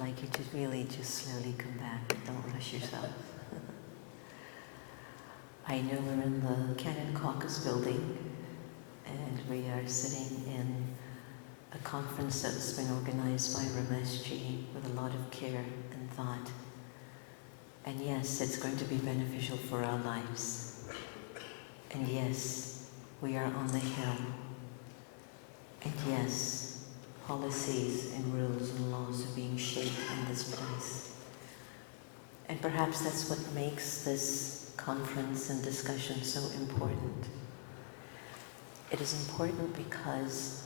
like you to really just slowly come back. Don't rush yourself. I know we're in the Caucus Building, and we are sitting in a conference that's been organized by Rameshji with a lot of care and thought. And yes, it's going to be beneficial for our lives. And yes, we are on the hill. And yes, policies and rules and laws are being shaped in this place. And perhaps that's what makes this conference and discussion so important. It is important because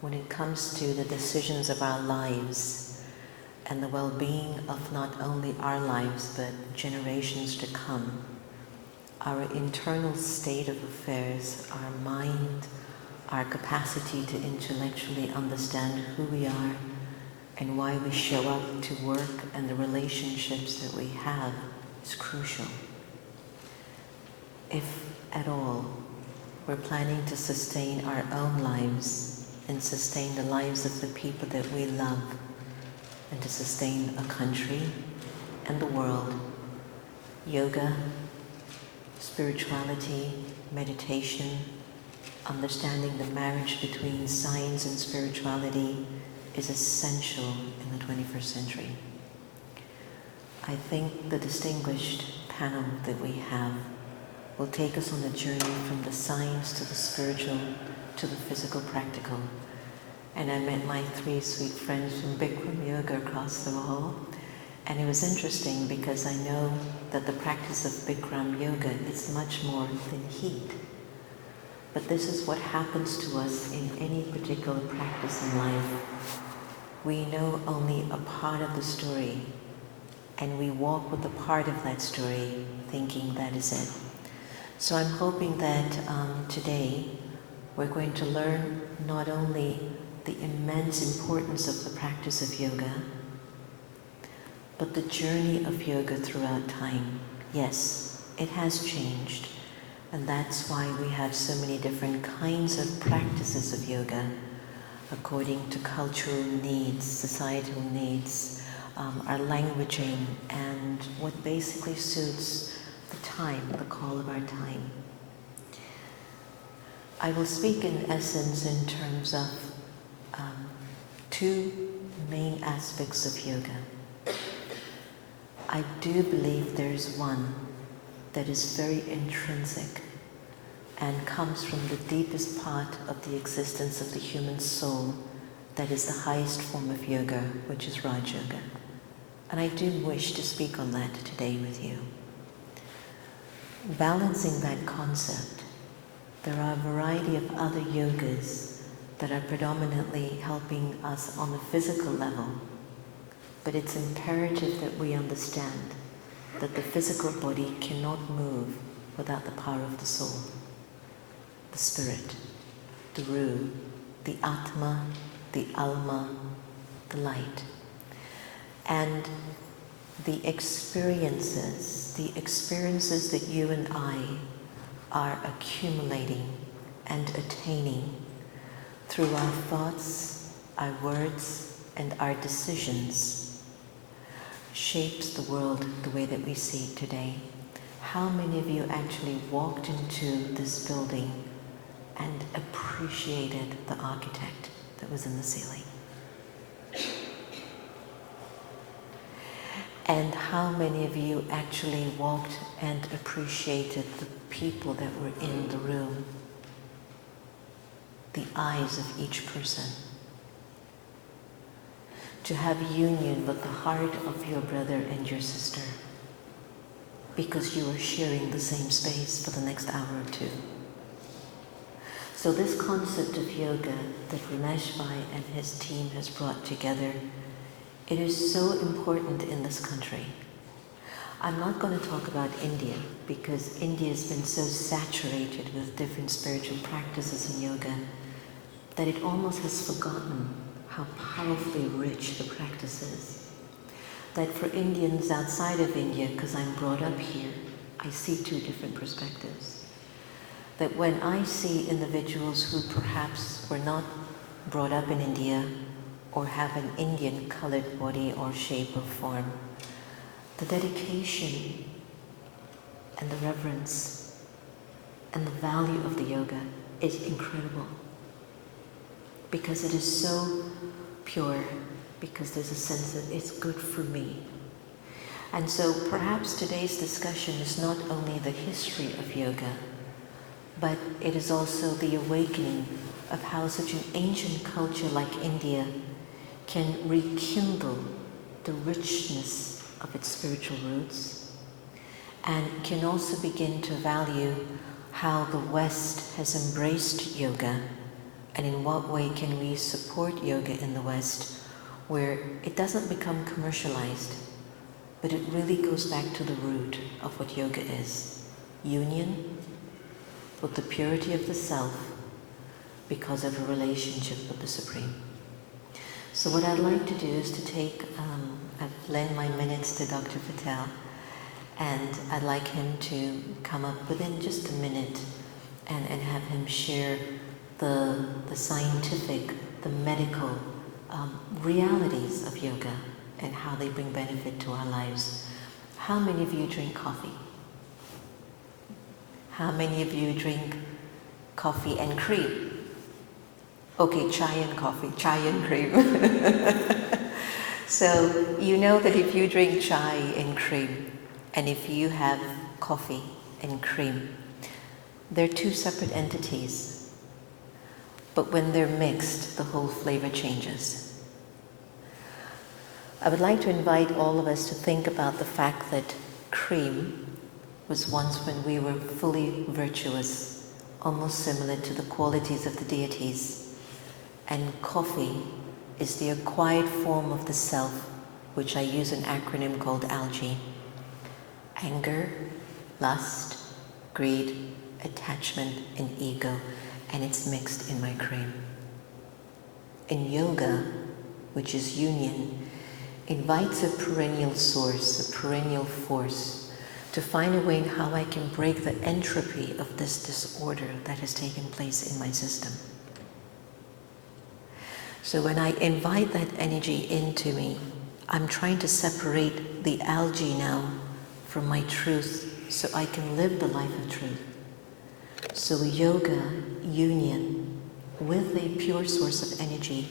when it comes to the decisions of our lives and the well-being of not only our lives but generations to come, our internal state of affairs, our mind, our capacity to intellectually understand who we are and why we show up to work and the relationships that we have is crucial. If at all we're planning to sustain our own lives and sustain the lives of the people that we love and to sustain a country and the world, yoga, spirituality, meditation, understanding the marriage between science and spirituality is essential in the 21st century. I think the distinguished panel that we have will take us on a journey from the science to the spiritual to the physical practical. And I met my three sweet friends from Bikram Yoga across the hall. And it was interesting because I know that the practice of Bikram Yoga is much more than heat. But this is what happens to us in any particular practice in life. We know only a part of the story, and we walk with a part of that story, thinking that is it. So I'm hoping that today we're going to learn not only the immense importance of the practice of yoga, but the journey of yoga throughout time. Yes, it has changed. And that's why we have so many different kinds of practices of yoga according to cultural needs, societal needs, our languaging, and what basically suits the time, the call of our time. I will speak in essence in terms of two main aspects of yoga. I do believe there is one that is very intrinsic and comes from the deepest part of the existence of the human soul, that is the highest form of yoga, which is Raj Yoga. And I do wish to speak on that today with you. Balancing that concept, there are a variety of other yogas that are predominantly helping us on the physical level, but it's imperative that we understand that the physical body cannot move without the power of the soul, the spirit, the Ruh, the Atma, the Alma, the light. And the experiences that you and I are accumulating and attaining through our thoughts, our words, and our decisions shapes the world the way that we see it today. How many of you actually walked into this building and appreciated the architect that was in the ceiling? And how many of you actually walked and appreciated the people that were in the room? The eyes of each person. To have union with the heart of your brother and your sister, because you are sharing the same space for the next hour or two. So this concept of yoga that Ramesh Bhai and his team has brought together, it is so important in this country. I'm not going to talk about India, because India has been so saturated with different spiritual practices in yoga that it almost has forgotten how powerfully rich the practice is. That for Indians outside of India, because I'm brought up here, I see two different perspectives. That when I see individuals who perhaps were not brought up in India or have an Indian colored body or shape or form. The dedication and the reverence and the value of the yoga is incredible because it is so pure, because there's a sense that it's good for me. And so perhaps today's discussion is not only the history of yoga, but it is also the awakening of how such an ancient culture like India can rekindle the richness of its spiritual roots and can also begin to value how the West has embraced yoga and in what way can we support yoga in the West where it doesn't become commercialized, but it really goes back to the root of what yoga is. Union with the purity of the self because of a relationship with the Supreme. So what I'd like to do is to take, I've lent my minutes to Dr. Patel, and I'd like him to come up within just a minute and have him share the scientific, the medical realities of yoga and how they bring benefit to our lives. How many of you drink coffee? How many of you drink coffee and cream? Okay, chai and coffee, chai and cream. So you know that if you drink chai and cream, and if you have coffee and cream, they're two separate entities. But when they're mixed, the whole flavor changes. I would like to invite all of us to think about the fact that cream was once when we were fully virtuous, almost similar to the qualities of the deities. And coffee is the acquired form of the self, which I use an acronym called ALGE. Anger, lust, greed, attachment, and ego, and it's mixed in my cream. In yoga, which is union, invites a perennial source, a perennial force, to find a way in how I can break the entropy of this disorder that has taken place in my system. So when I invite that energy into me, I'm trying to separate the algae now from my truth so I can live the life of truth. So yoga, union, with a pure source of energy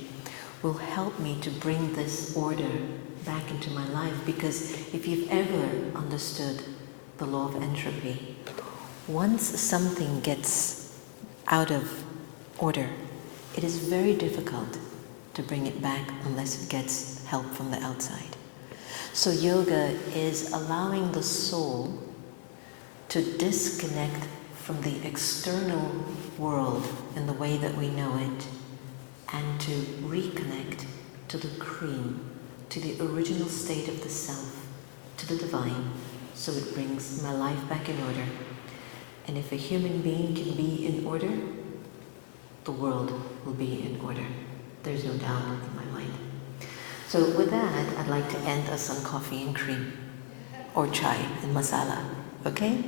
will help me to bring this order back into my life, because if you've ever understood the law of entropy, once something gets out of order, it is very difficult to bring it back unless it gets help from the outside. So yoga is allowing the soul to disconnect from the external world in the way that we know it and to reconnect to the cream, to the original state of the self, to the divine, so it brings my life back in order. And if a human being can be in order, the world will be in order. There's no doubt in my mind. So with that, I'd like to end us on coffee and cream, or chai and masala, okay?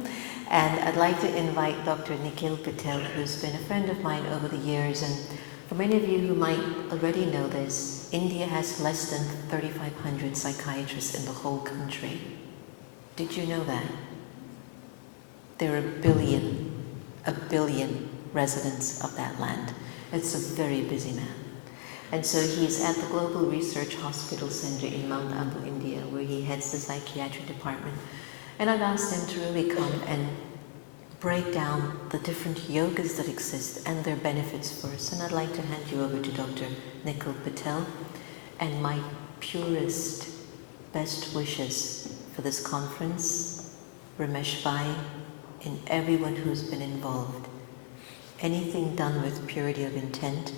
And I'd like to invite Dr. Nikhil Patel, who's been a friend of mine over the years, and for many of you who might already know this, India has less than 3,500 psychiatrists in the whole country. Did you know that? There are a billion residents of that land. It's a very busy man. And so he's at the Global Research Hospital Center in Mount Abu, India, where he heads the psychiatry department. And I've asked him to really come and break down the different yogas that exist and their benefits for us. And I'd like to hand you over to Dr. Nikhil Patel, and my purest, best wishes for this conference, Ramesh Bhai, and everyone who's been involved. Anything done with purity of intent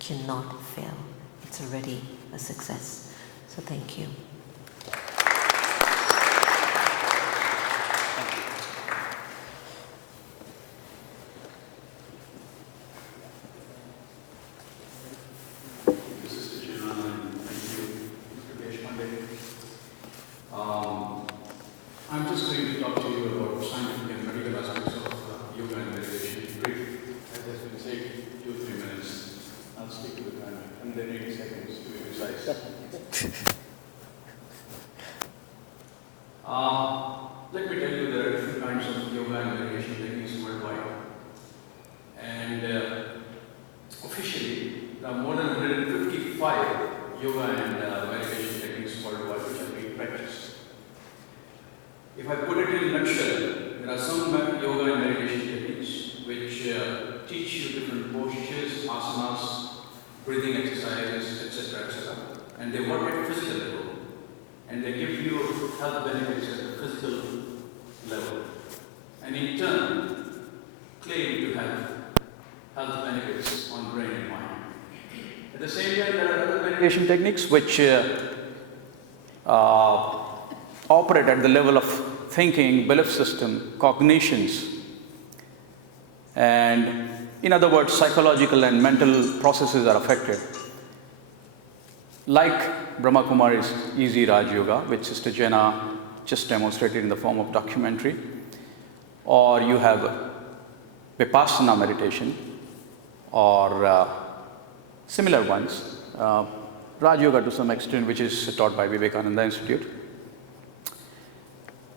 cannot fail. It's already a success. So thank you. Sister Jenna, and thank you, Mr. Deshpande. I'm just going to talk to you about scientific and medical aspects of yoga and meditation in brief. As has been said, 2-3 minutes. I'll stick to the time, and then 80 seconds to be precise. yoga and meditation techniques worldwide which are being practiced. If I put it in a nutshell, there are some yoga and meditation techniques which teach you different postures, asanas, breathing exercises, etc., etc. And they work at physical level. And they give you health benefits at the physical level. And in turn, claim to have health benefits on brain and mind. At the same time, there are other meditation techniques which operate at the level of thinking, belief system, cognitions, and in other words, psychological and mental processes are affected. Like Brahma Kumari's Easy Raj Yoga, which Sister Jenna just demonstrated in the form of documentary, or you have Vipassana meditation, or similar ones, Raj Yoga to some extent, which is taught by Vivekananda Institute.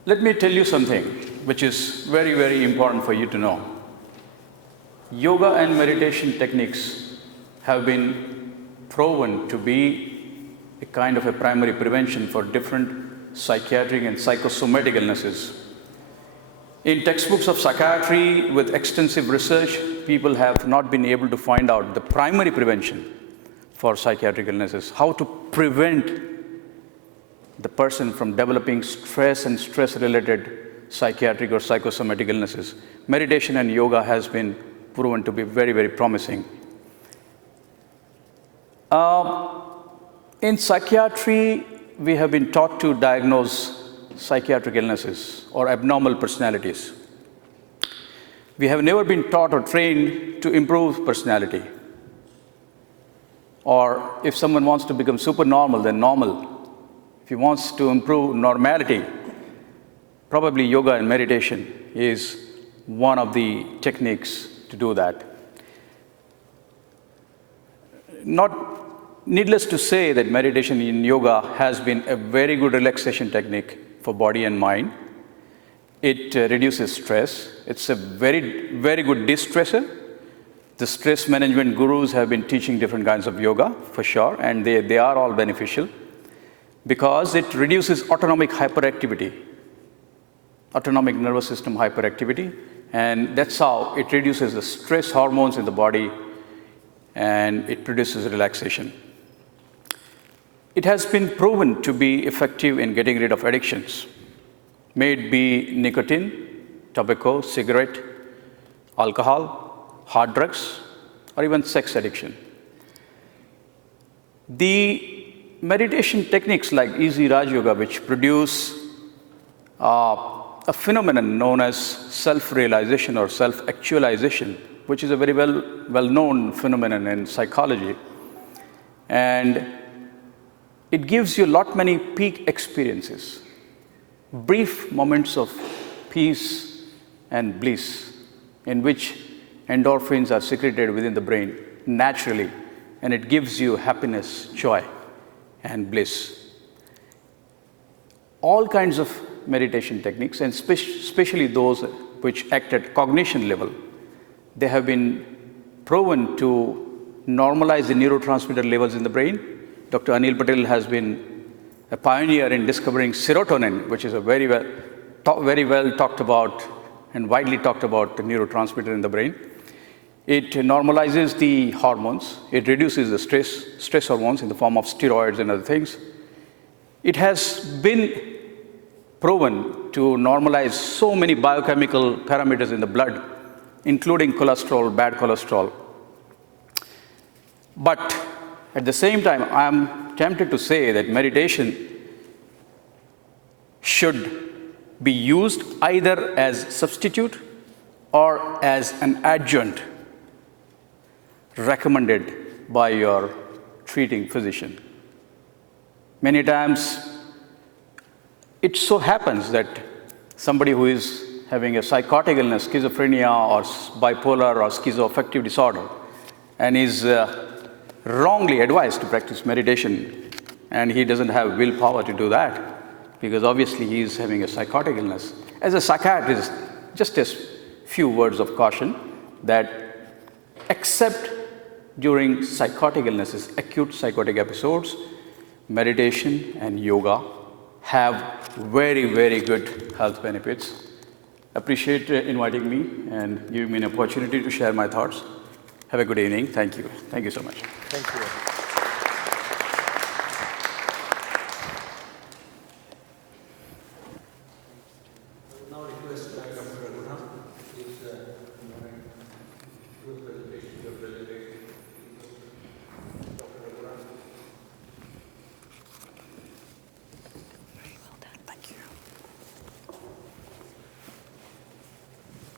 Let me tell you something which is very, very important for you to know. Yoga and meditation techniques have been proven to be a kind of a primary prevention for different psychiatric and psychosomatic illnesses. In textbooks of psychiatry with extensive research, people have not been able to find out the primary prevention for psychiatric illnesses, how to prevent the person from developing stress and stress-related psychiatric or psychosomatic illnesses. Meditation and yoga has been proven to be very, very promising. In psychiatry, we have been taught to diagnose psychiatric illnesses or abnormal personalities. We have never been taught or trained to improve personality. Or if someone wants to become supernormal, then normal. If he wants to improve normality, probably yoga and meditation is one of the techniques to do that. Needless to say that meditation in yoga has been a very good relaxation technique for body and mind. It reduces stress. It's a very, very good de-stressor. The stress management gurus have been teaching different kinds of yoga, for sure, and they are all beneficial because it reduces autonomic hyperactivity, autonomic nervous system hyperactivity, and that's how it reduces the stress hormones in the body and it produces relaxation. It has been proven to be effective in getting rid of addictions, may it be nicotine, tobacco, cigarette, alcohol, hard drugs, or even sex addiction. The meditation techniques like Easy Raj Yoga, which produce a phenomenon known as self-realization or self-actualization, which is a very well-known phenomenon in psychology. And it gives you many peak experiences, brief moments of peace and bliss in which endorphins are secreted within the brain naturally, and it gives you happiness, joy, and bliss. All kinds of meditation techniques, and especially those which act at cognition level, they have been proven to normalize the neurotransmitter levels in the brain. Dr. Anil Patel has been a pioneer in discovering serotonin, which is a very well talked about and widely talked about the neurotransmitter in the brain. It normalizes the hormones. It reduces the stress hormones in the form of steroids and other things. It has been proven to normalize so many biochemical parameters in the blood, including cholesterol, bad cholesterol. But at the same time, I'm tempted to say that meditation should be used either as substitute or as an adjunct recommended by your treating physician. Many times, it so happens that somebody who is having a psychotic illness, schizophrenia or bipolar or schizoaffective disorder, and is wrongly advised to practice meditation, and he doesn't have willpower to do that because obviously he is having a psychotic illness. As a psychiatrist, just a few words of caution that except during psychotic illnesses, acute psychotic episodes, meditation and yoga have very, very good health benefits. Appreciate inviting me and giving me an opportunity to share my thoughts. Have a good evening. Thank you. Thank you so much. Thank you.